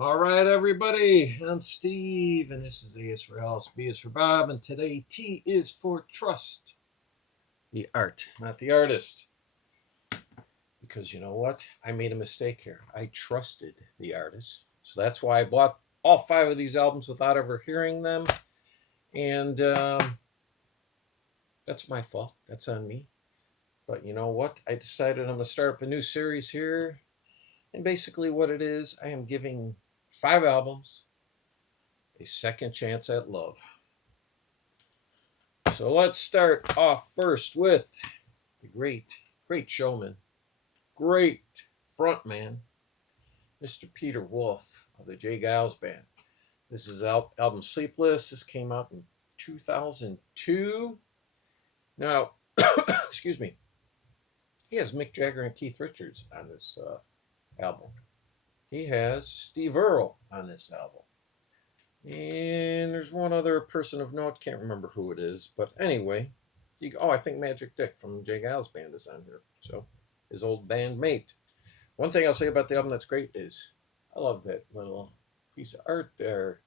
All right, everybody. I'm Steve, and this is A is for Alice, B is for Bob, and today T is for trust. The art, not the artist. Because you know what? I made a mistake here. I trusted the artist. So that's why I bought all five of these albums without ever hearing them. And that's my fault. That's on me. But you know what? I decided I'm going to start up a new series here. And basically, what it is, I am giving five albums a second chance at love. So let's start off first with the great showman, great frontman, Mr. Peter Wolf of the J. Giles Band. This is album Sleepless. This came out in 2002. Now, excuse me, he has Mick Jagger and Keith Richards on this album. He has Steve Earle on this album. And there's one other person of note, can't remember who it is, but anyway, I think Magic Dick from Jay Giles Band is on here. So his old bandmate. One thing I'll say about the album that's great is I love that little piece of art there.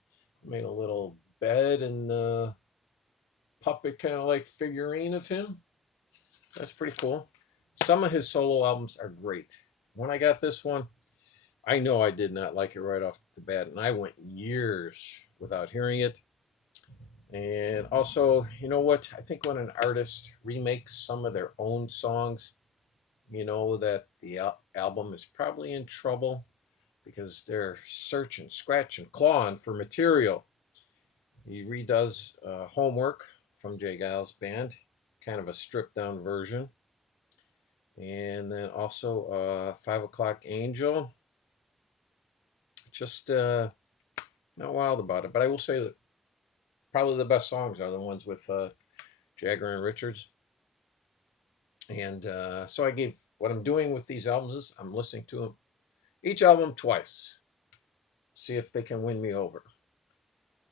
Made a little bed and puppet kind of like figurine of him. That's pretty cool. Some of his solo albums are great. When I got this one, I know I did not like it right off the bat, and I went years without hearing it. And also, you know what? I think when an artist remakes some of their own songs, you know that the album is probably in trouble because they're searching, scratching, clawing for material. He redoes Homework from Jay Giles Band, kind of a stripped down version. And then also 5 O'Clock Angel. Just not wild about it, but I will say that probably the best songs are the ones with Jagger and Richards. And so I gave what I'm doing with these albums is I'm listening to them each album twice, see if they can win me over.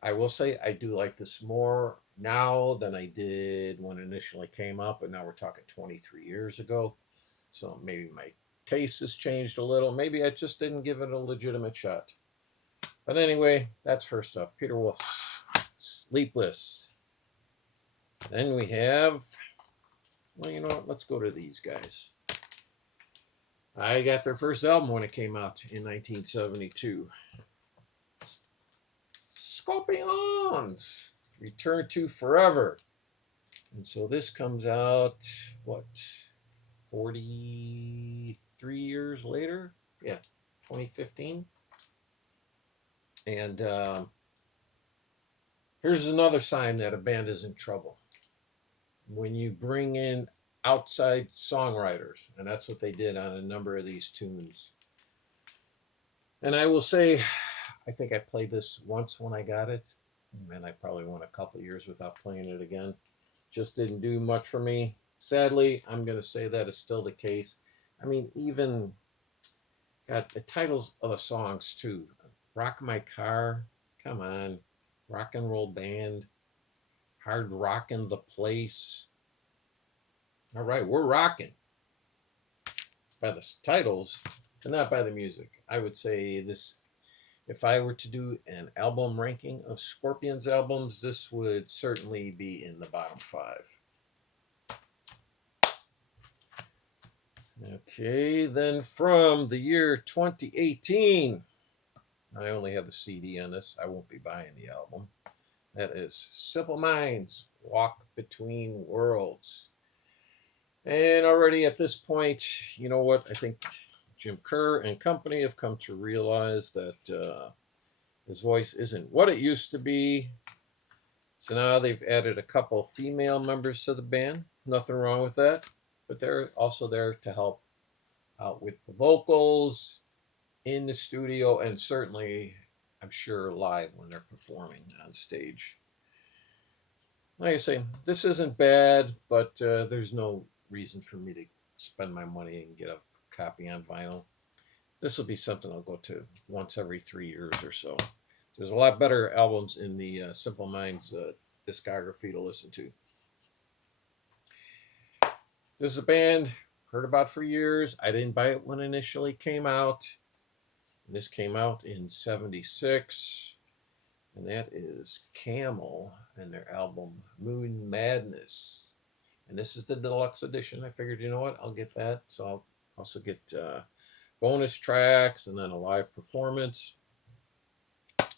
I will say I do like this more now than I did when it initially came up, but now we're talking 23 years ago. So maybe my taste has changed a little. Maybe I just didn't give it a legitimate shot. But anyway, that's first up. Peter Wolf, Sleepless. Then we have, well, you know what? Let's go to these guys. I got their first album when it came out in 1972. Scorpions, Return to Forever. And so this comes out, what, 43 years later? Yeah, 2015. And here's another sign that a band is in trouble. When you bring in outside songwriters, and that's what they did on a number of these tunes. And I will say, I think I played this once when I got it, and I probably went a couple of years without playing it again. Just didn't do much for me. Sadly, I'm going to say that is still the case. I mean, even got the titles of the songs too. Rock My Car, come on. Rock and Roll Band, Hard Rockin' the Place. All right, we're rocking. By the titles, and not by the music. I would say this, if I were to do an album ranking of Scorpions albums, this would certainly be in the bottom 5. Okay, then from the year 2018, I only have the CD on this. I won't be buying the album. That is Simple Minds, Walk Between Worlds. And already at this point, you know what? I think Jim Kerr and company have come to realize that his voice isn't what it used to be. So now they've added a couple female members to the band. Nothing wrong with that. But they're also there to help out with the vocals in the studio and certainly, I'm sure, live when they're performing on stage. Like I say, this isn't bad, but there's no reason for me to spend my money and get a copy on vinyl. This will be something I'll go to once every 3 years or so. There's a lot better albums in the Simple Minds discography to listen to. This is a band heard about for years. I didn't buy it when it initially came out. And this came out in '76. And that is Camel and their album Moon Madness. And this is the deluxe edition. I figured, you know what, I'll get that. So I'll also get bonus tracks and then a live performance.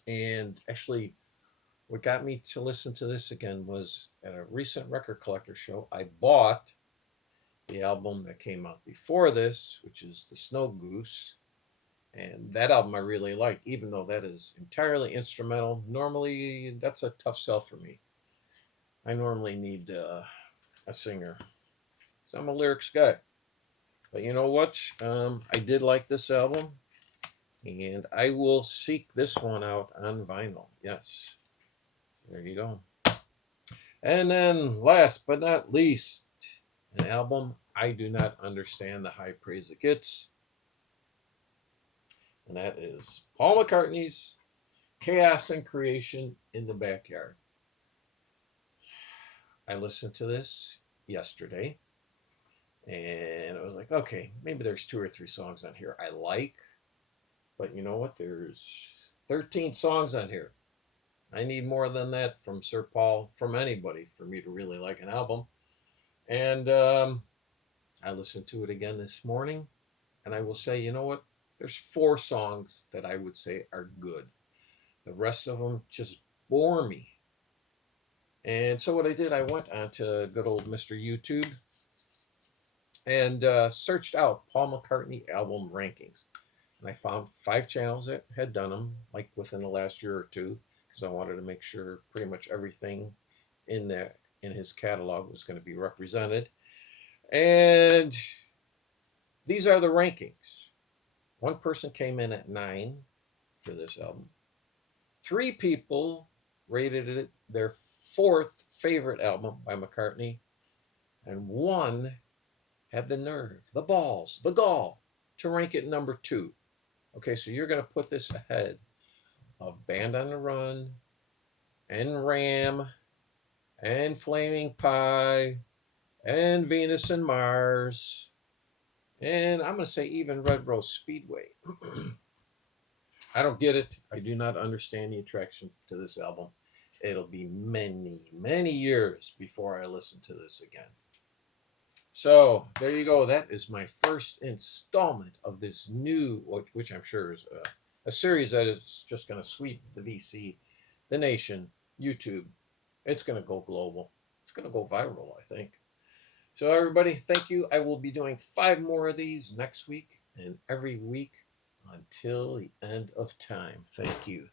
And actually, what got me to listen to this again was at a recent record collector show, I bought the album that came out before this, which is The Snow Goose. And that album I really like, even though that is entirely instrumental. Normally, that's a tough sell for me. I normally need a singer. So I'm a lyrics guy. But you know what? I did like this album. And I will seek this one out on vinyl. Yes. There you go. And then last but not least, an album I do not understand the high praise it gets. And that is Paul McCartney's Chaos and Creation in the Backyard. I listened to this yesterday and I was like, okay, maybe there's 2 or 3 songs on here I like, but you know what? There's 13 songs on here. I need more than that from Sir Paul, from anybody, for me to really like an album. And I listened to it again this morning, and I will say, you know what? There's 4 songs that I would say are good. The rest of them just bore me. And so what I did, I went onto good old Mr. YouTube and searched out Paul McCartney album rankings. And I found 5 channels that had done them, like within the last year or two, because I wanted to make sure pretty much everything in his catalog was going to be represented. And these are the rankings. One person came in at 9 for this album. 3 people rated it their 4th favorite album by McCartney. And 1 had the nerve, the balls, the gall to rank it number 2. Okay, so you're going to put this ahead of Band on the Run and Ram and Flaming Pie and Venus and Mars, and I'm going to say even Red Rose Speedway. I don't get it. I do not understand the attraction to this album. It'll be many, many years before I listen to this again. So there you go. That is my first installment of this new, which I'm sure is a series that is just going to sweep the VC, the nation, YouTube. It's going to go global. It's going to go viral, I think. So everybody, thank you. I will be doing 5 more of these next week and every week until the end of time. Thank you.